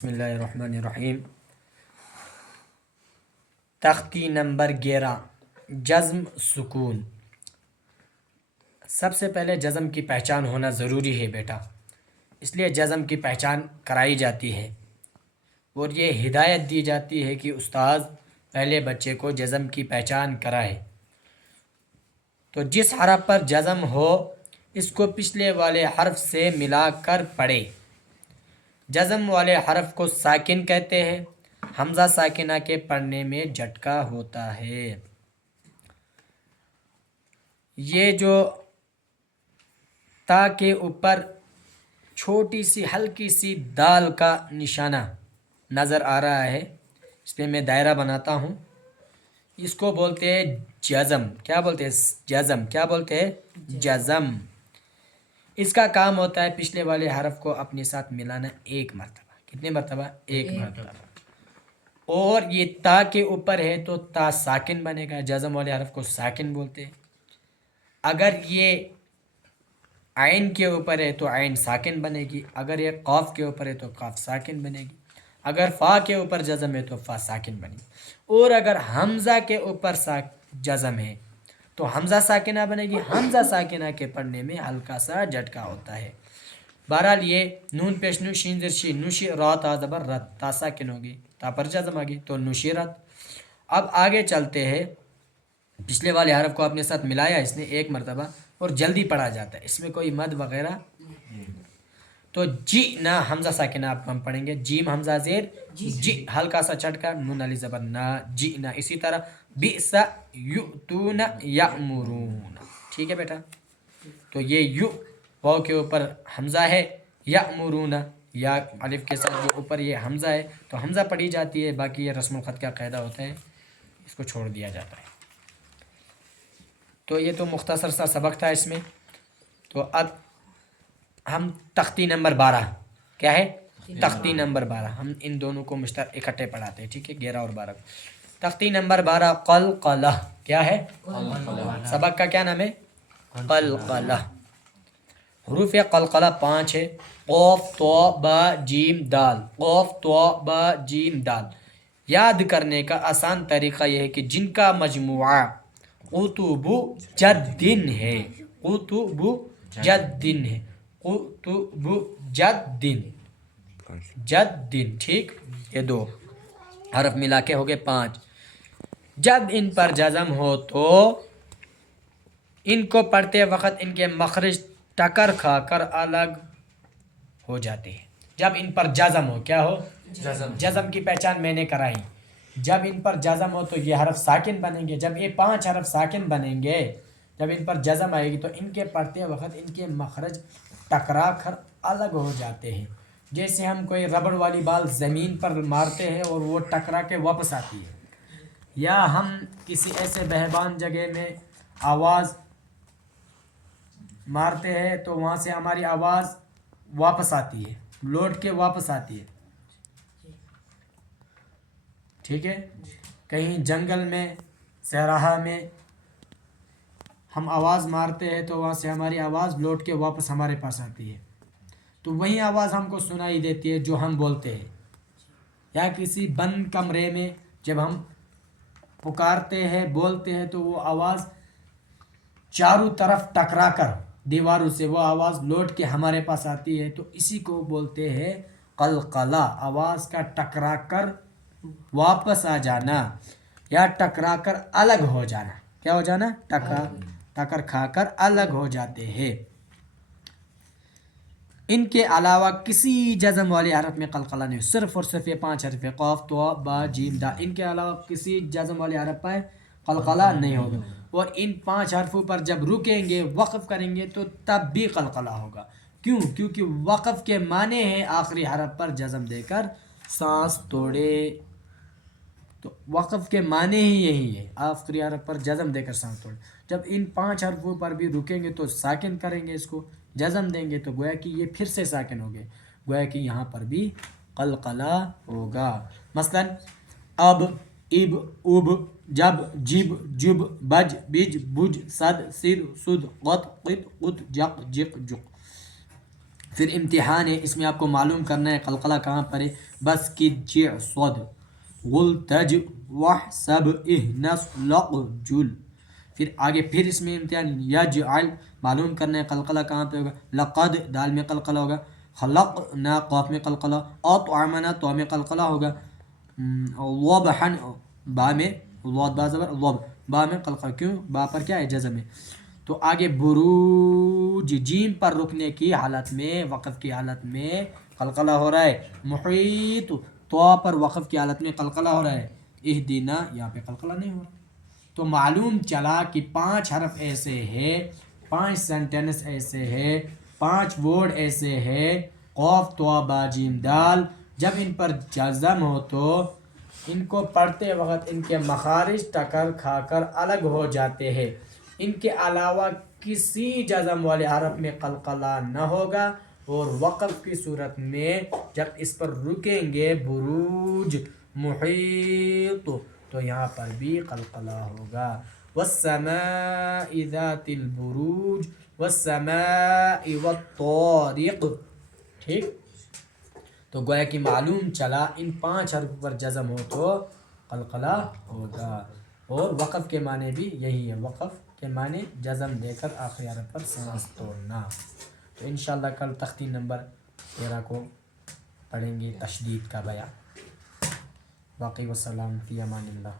بسم اللہ الرحمن الرحیم۔ تختی نمبر 11 جزم سکون۔ سب سے پہلے جزم کی پہچان ہونا ضروری ہے بیٹا، اس لیے جزم کی پہچان کرائی جاتی ہے اور یہ ہدایت دی جاتی ہے کہ استاذ پہلے بچے کو جزم کی پہچان کرائے۔ تو جس حرف پر جزم ہو اس کو پچھلے والے حرف سے ملا کر پڑھے۔ جزم والے حرف کو ساکن کہتے ہیں، حمزہ ساکنہ کے پڑھنے میں جھٹکا ہوتا ہے۔ یہ جو تا کے اوپر چھوٹی سی ہلکی سی دال کا نشانہ نظر آ رہا ہے، اس پہ میں دائرہ بناتا ہوں، اس کو بولتے ہیں جزم۔ کیا بولتے ہیں؟ جزم۔ کیا بولتے ہیں؟ جزم۔ اس کا کام ہوتا ہے پچھلے والے حرف کو اپنے ساتھ ملانا ایک مرتبہ۔ کتنے مرتبہ؟ ایک مرتبہ۔ اور یہ تا کے اوپر ہے تو تا ساکن بنے گا، جزم والے حرف کو ساکن بولتے ہیں۔ اگر یہ عین کے اوپر ہے تو عین ساکن بنے گی، اگر یہ قاف کے اوپر ہے تو قاف ساکن بنے گی، اگر فا کے اوپر جزم ہے تو فا ساکن بنے گی، اور اگر حمزہ کے اوپر جزم ہے تو حمزہ ساکنہ بنے گی۔ حمزہ ساکنہ کے پڑھنے میں ہلکا سا جھٹکا ہوتا ہے۔ بہرحال یہ نون پیش نو شین زیر شین نوشی را تا زبر رت، تا ساکن ہوگی، تا پر جزم آگی تو نوشیرت۔ اب آگے چلتے ہیں، پچھلے والے حرف کو اپنے ساتھ ملایا اس نے ایک مرتبہ اور جلدی پڑھا جاتا ہے، اس میں کوئی مد وغیرہ تو جی نہ حمزہ ساکنہ آپ ہم پڑھیں گے، جیم حمزہ زیر جی ہلکا سا چٹکا، نون علی زبر نہ، جی نہ۔ اسی طرح بئس یؤتون یأمرون۔ ٹھیک ہے بیٹا؟ تو یہ یو واو کے اوپر حمزہ ہے، یأمرون یا الف کے ساتھ جو اوپر یہ حمزہ ہے تو حمزہ پڑھی جاتی ہے، باقی یہ رسم الخط کا قاعدہ ہوتا ہے، اس کو چھوڑ دیا جاتا ہے۔ تو یہ تو مختصر سا سبق تھا اس میں۔ تو اب ہم تختی نمبر 12 کیا ہے؟ تختی نمبر 12 ہم ان دونوں کو اکٹھے پڑھاتے ہیں، ٹھیک ہے؟ 11 اور 12 تختی نمبر 12 قلقلہ۔ کیا ہے؟ سبق کا کیا نام ہے؟ قلقلہ۔ حروف قلقلہ 5 ہے، قاف تو با جیم دال، قاف تو با جیم دال۔ یاد کرنے کا آسان طریقہ یہ ہے کہ جن کا مجموعہ قطب جدن ہے، قطب جدن ہے، قطب جدن، جدن، ٹھیک؟ یہ دو حرف ملا کے ہو گئے 5۔ جب ان پر جزم ہو تو ان کو پڑھتے وقت ان کے مخرج ٹکر کھا کر الگ ہو جاتے ہیں۔ جب ان پر جزم ہو، کیا ہو؟ جزم کی پہچان میں نے کرائی۔ جب ان پر جزم ہو تو یہ حرف ساکن بنیں گے، جب یہ 5 حرف ساکن بنیں گے، جب ان پر جزم آئے گی تو ان کے پڑھتے وقت ان کے مخرج ٹکرا کر الگ ہو جاتے ہیں۔ جیسے ہم کوئی ربڑ والی بال زمین پر مارتے ہیں اور وہ ٹکرا کے واپس آتی ہے، یا ہم کسی ایسے بہبان جگہ میں آواز مارتے ہیں تو وہاں سے ہماری آواز واپس آتی ہے، لوٹ کے واپس آتی ہے، ٹھیک ہے؟ کہیں جنگل میں، صحراء میں ہم آواز مارتے ہیں تو وہاں سے ہماری آواز لوٹ کے واپس ہمارے پاس آتی ہے، تو وہی آواز ہم کو سنائی دیتی ہے جو ہم بولتے ہیں۔ یا کسی بند کمرے میں جب ہم پکارتے ہیں، بولتے ہیں تو وہ آواز چاروں طرف ٹکرا کر دیواروں سے وہ آواز لوٹ کے ہمارے پاس آتی ہے، تو اسی کو بولتے ہیں قلقلہ، آواز کا ٹکرا کر واپس آ جانا یا ٹکرا کر الگ ہو جانا۔ کیا ہو جانا؟ ٹکر کھا کر الگ ہو جاتے ہیں۔ ان کے علاوہ کسی جزم والے حرف میں قلقلہ نہیں، صرف اور صرف یہ 5 حرف ہے، قاف تو با جیم دا، ان کے علاوہ کسی جزم والے حرف پر قلقلہ نہیں ہوگا، اور ان 5 حرفوں پر جب رکیں گے، وقف کریں گے تو تب بھی قلقلہ ہوگا۔ کیوں؟ کیونکہ وقف کے معنی ہے آخری حرف پر جزم دے کر سانس توڑے، تو وقف کے معنی ہی یہی ہے، آخری حرف پر جزم دے کر سانس توڑے۔ جب ان 5 حرفوں پر بھی رکیں گے تو ساکن کریں گے، اس کو جزم دیں گے تو گویا کہ یہ پھر سے ساکن ہو گئے، گویا کہ یہاں پر بھی قلقلہ ہوگا۔ مثلا اب، اب، اب، جب، جب، جب، بج، بج، بج، صد، صد، صد، قط، قط، قط، جق، جق، جق۔ پھر امتحان ہے، اس میں آپ کو معلوم کرنا ہے قلقلہ کہاں پر ہے. بس کی جع صد غل تج وحسب اہنس لق جل. پھر آگے پھر اس میں امتحان یجعل معلوم کرنا ہے قلقلہ کہاں پہ ہوگا. لقد دال میں قلقلہ ہوگا. خلقنا قاف میں قلقلہ. اطعمنا تو میں قلقلہ ہوگا. وضحن با میں وضاد با زبر وض با میں قلقلہ. کیوں؟ با پر کیا ہے؟ جزم ہے. تو آگے بروج جیم پر رکنے کی حالت میں، وقف کی حالت میں قلقلہ ہو رہا ہے. محیط تو پر وقف کی حالت میں قلقلہ ہو رہا ہے. اہدنا یہاں پہ قلقلہ نہیں ہو رہا. تو معلوم چلا کہ 5 حرف ایسے ہیں، 5 سینٹنس ایسے ہیں، 5 ورڈ ایسے ہیں، قاف تو با جیم دال، جب ان پر جزم ہو تو ان کو پڑھتے وقت ان کے مخارج ٹکر کھا کر الگ ہو جاتے ہیں. ان کے علاوہ کسی جزم والے حرف میں قلقلہ نہ ہوگا. اور وقف کی صورت میں جب اس پر رکیں گے بروج محیط تو یہاں پر بھی قلقلہ ہوگا. والسماء ذات البروج والسماء والطارق. ٹھیک، تو گویا کہ معلوم چلا ان 5 حرف پر جزم ہو تو قلقلہ ہوگا. اور وقف کے معنی بھی یہی ہے، وقف کے معنی جزم دے کر آخری حرف پر سانس توڑنا. تو انشاءاللہ کل تختی نمبر 13 کو پڑھیں گے تشدید کا بیان. باقی والسلام فی امان اللہ.